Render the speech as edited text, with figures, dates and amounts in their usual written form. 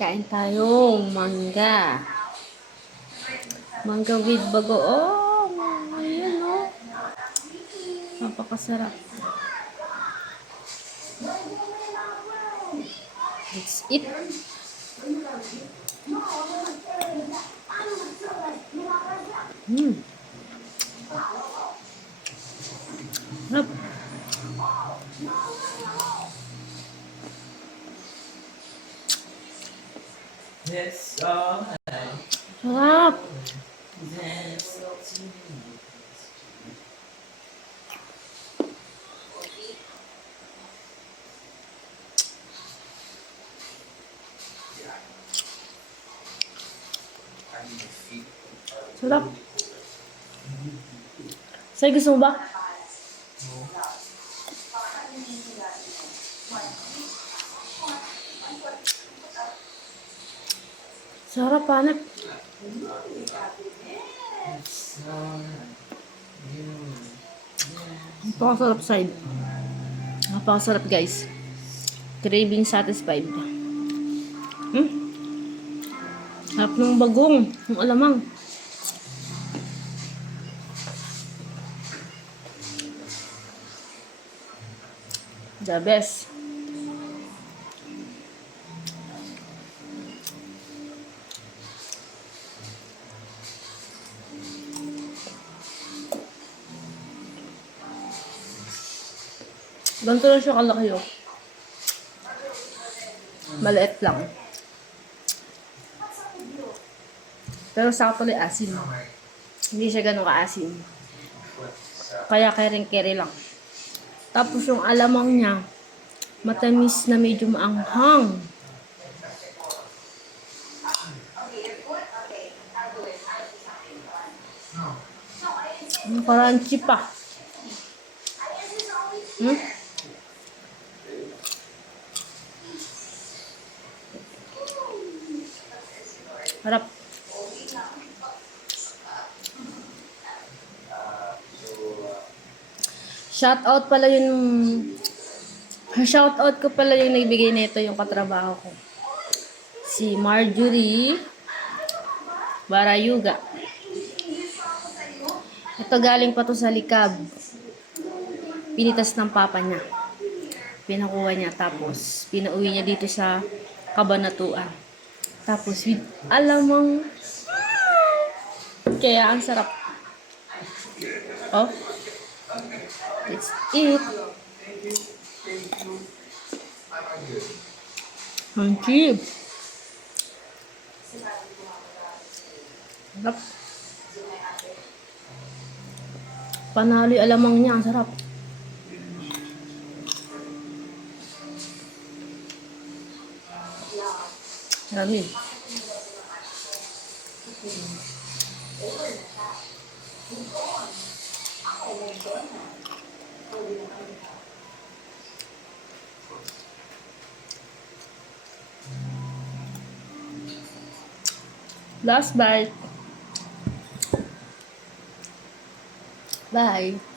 Kain tayong mangga. Mangga with bagoong. Ayan, oh. Napakasarap. Let's eat. Sarap. Sarap. Sarap. Say, gusto mo ba? Sarap, hanap. Napakasarap side. Napakasarap, guys. Craving satisfied. Sarap ng bagong. Ng alamang. The best. Ganito lang siya kalaki, oh. Maliit lang. Pero sakto lang asin. Hindi siya ganun kaasin. Kaya kering-keri lang. Tapos yung alamang niya, matamis na medyo maanghang. Crunchy pa. Harap. Shoutout pala shoutout ko pala yung nagbigay nito, yung katrabaho ko. Si Marjorie Barayuga. Ito galing pa to sa Likab. Pinitas ng papa niya. Pinakuha niya, tapos pinauwi niya dito sa Kabanatuan. Tapos with alamang. Kaya ang sarap. Oh. Let's eat. Crunchy. Sarap. Panalo yung alamang niya. Ang sarap. Dami. Last bite. Bye.